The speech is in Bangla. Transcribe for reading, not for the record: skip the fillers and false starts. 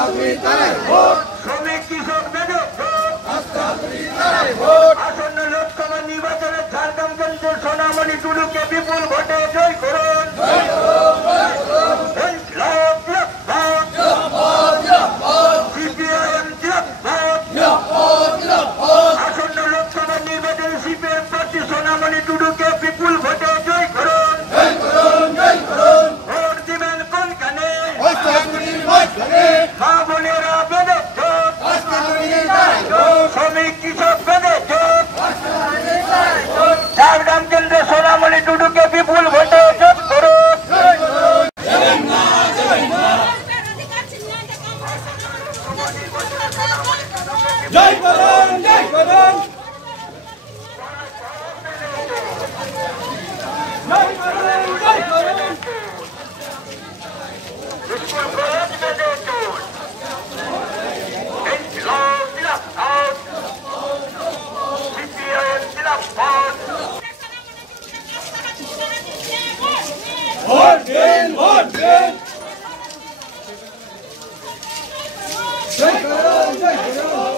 শ্রমিক কৃষক বেদে আসন্ন লোকসভা নির্বাচনে ঝাড়গ্রাম কেন্দ্রের সোনামণি টুডুকে বিপুল ভোটে জয় করুন। আসন্ন লোকসভা নির্বাচনে সিপিএম প্রার্থী সোনামণি টুডুকে বিপুল ভোটে জয় করুন। ভোট দিবেন কোনখানে? মা বোনেরা বেদে শ্রমিক কৃষক বেদে ঝাড়গ্রাম কেন্দ্রে সোনামণি টুডুকে বিপুল ভোটে জয় করুন। জয় করুন, জয় করুন, জয় করুন, জয় করুন। ভোট দিন, ভোট দিন। জয় করুন, জয় করুন।